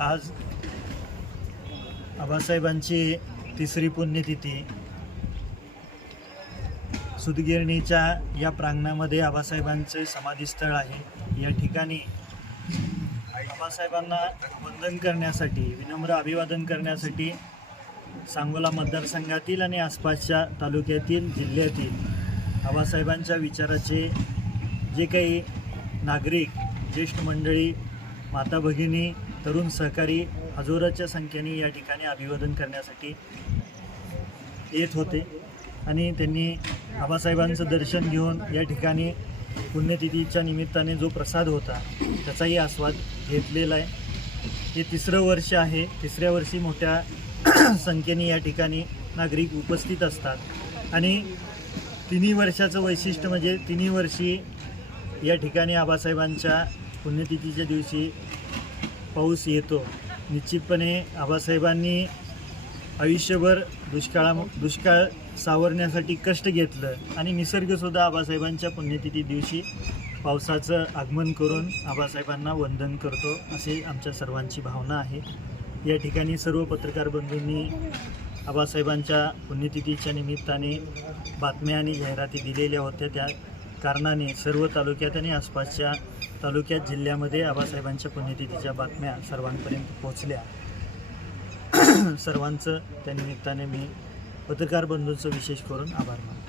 आज आबासाहेबांची तिसरी पुण्यतिथी. सुदगिरणीच्या या प्रांगणामध्ये आबासाहेबांचे समाधीस्थळ आहे. या ठिकाणी आबासाहेबांना वंदन करण्यासाठी विनम्र अभिवादन करण्यासाठी सांगोला मतदारसंघातील आणि आसपासच्या तालुक्यातील जिल्ह्यातील आबासाहेबांच्या विचाराचे जे काही नागरिक ज्येष्ठ मंडळी माता भगिनी तरुण सहकारी हजारोच्या संख्येने या ठिकाणी अभिवादन करण्यासाठी येत होते आणि त्यांनी आबासाहेबांचं दर्शन घेऊन या ठिकाणी पुण्यतिथीच्या निमित्ताने जो प्रसाद होता त्याचाही आस्वाद घेतलेला आहे. हे तिसरं वर्ष आहे. तिसऱ्या वर्षी मोठ्या संख्येने या ठिकाणी नागरिक उपस्थित असतात. आणि तिन्ही वर्षाचं वैशिष्ट्य म्हणजे तिन्ही वर्षी या ठिकाणी आबासाहेबांच्या पुण्यतिथीच्या दिवशी पाऊस येतो. निश्चितपणे आबासाहेबांनी आयुष्यभर दुष्काळा दुष्काळ सावरण्यासाठी कष्ट घेतलं आणि निसर्गसुद्धा आबासाहेबांच्या पुण्यतिथी दिवशी पावसाचं आगमन करून आबासाहेबांना वंदन करतो असे आमच्या सर्वांची भावना आहे. या ठिकाणी सर्व पत्रकार बंधूंनी आबासाहेबांच्या पुण्यतिथीच्या निमित्ताने बातम्या आणि जाहिराती दिलेल्या होत्या. त्या कारणाने सर्व तालुक्यात आणि आसपासच्या तालुक्यात जिल्ह्यामध्ये आबासाहेबांच्या पुण्यतिथीच्या बातम्या सर्वांपर्यंत पोहोचल्या. सर्वांचं त्या निमित्ताने मी पत्रकार बंधूंचं विशेष करून आभार मानतो.